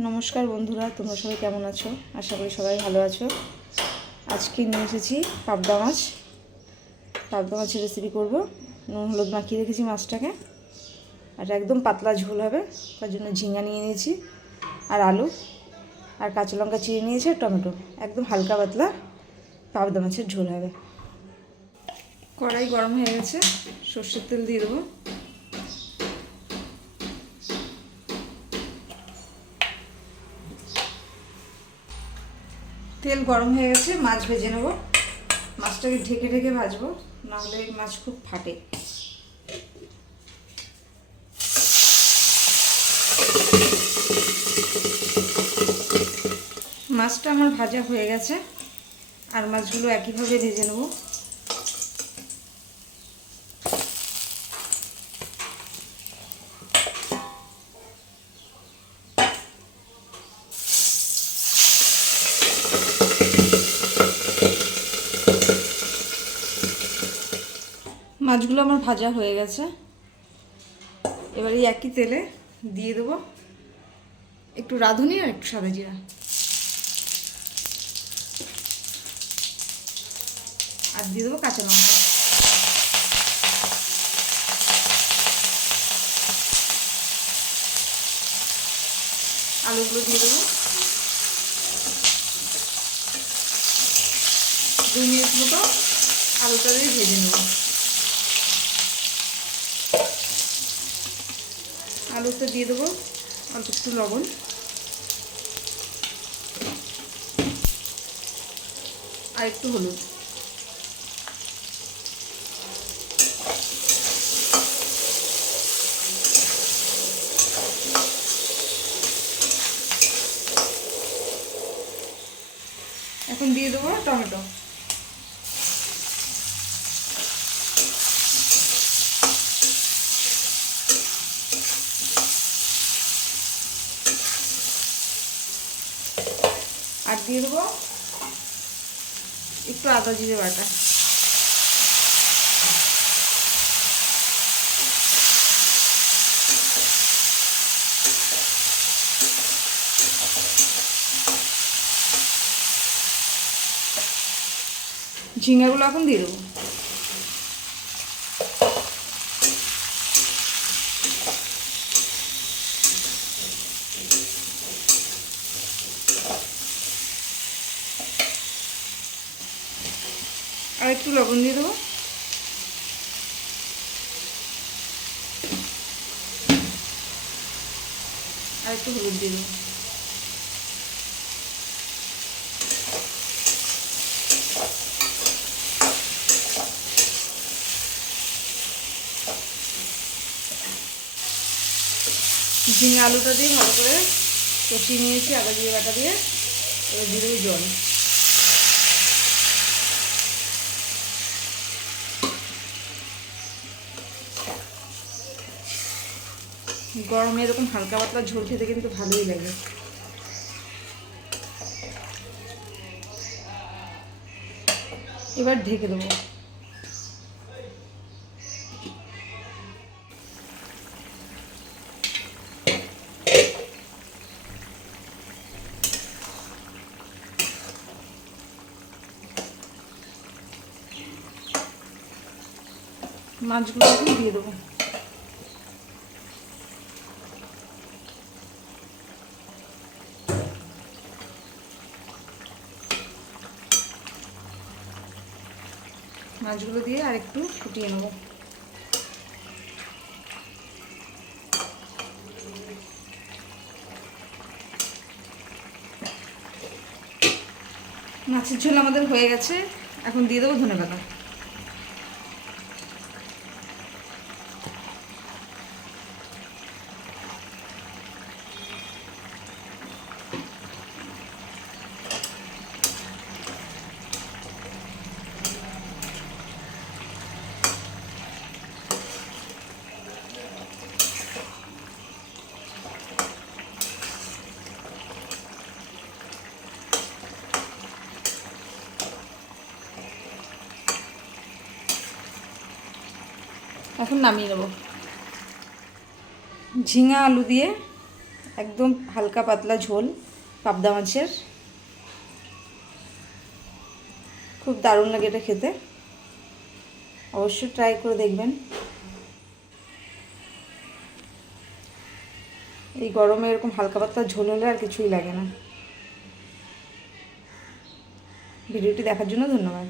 নমস্কার বন্ধুরা, তোমরা সবাই কেমন আছো? আশা করি সবাই ভালো আছো। আজকে নিয়ে এসেছি পাবদা মাছ। পাবদা মাছের রেসিপি করব। নুন, হলুদ মাখিয়ে রেখেছি মাছটাকে। আর একদম পাতলা ঝোল হবে, তার জন্য ঝিঙা নিয়ে নিয়েছি আর আলু আর কাঁচা লঙ্কা চিড়ে নিয়েছি আর টমেটো। একদম হালকা পাতলা পাবদা মাছের ঝোল হবে। কড়াই গরম হয়ে গেছে, সর্ষের তেল দিয়ে দেবো। তেল গরম হয়ে গেছে, মাছ ভেজে নেব। মাছটাকে ঢেকে ঢেকে ভাজবো, নাহলে মাছ খুব ফাটে। মাছটা আমার ভাজা হয়ে গেছে, আর মাছগুলো একইভাবে ভেজে নেব। মাছগুলো আমার ভাজা হয়ে গেছে। এবার এই একই তেলে দিয়ে দেবো একটু রাঁধুনি আর একটু সাদা জিরা। আর দিয়ে দেবো কাঁচা লঙ্কা। আলুগুলো দিয়ে দেবো। দুই মিনিট মতো আলুটা দিয়ে ভেজে নেব। আলুতে দিয়ে দেবো অল্প একটু লবণ। আর একটু হলুদ। এখন দিয়ে দেবো টমেটো। দিয়ে দেবো। একটু আদা জিরে বাটা। ঝিঙ্গাগুলো এখন দিয়ে দেবো। আর একটু লবণ দিয়ে দেবো। আর একটু হলুদ দিয়ে দেবো। ঝিঙে আলুটা দিয়ে ভালো করে কষিয়ে নিয়েছি, আদা জিরে বাটা দিয়ে, এবার দিয়ে দেবো জল। গরমে এরকম হালকা পাতলা ঝোল খেতে কিন্তু ভালোই লাগে। এবার ঢেকে দেবো। মাছগুলো দিয়ে দেবো। মাছগুলো দিয়ে আর একটু ফুটিয়ে নেব। মাছের ঝোল আমাদের হয়ে গেছে। এখন দিয়ে দেবো ধনে পাতা এখন নামিয়ে নেব। ঝিঙা আলু দিয়ে একদম হালকা পাতলা ঝোল পাবদা মাছের। খুব দারুণ লাগে এটা খেতে। অবশ্যই ট্রাই করে দেখবেন। এই গরমে এরকম হালকা পাতলা ঝোল হলে আর কিছুই লাগে না। ভিডিওটি দেখার জন্য ধন্যবাদ।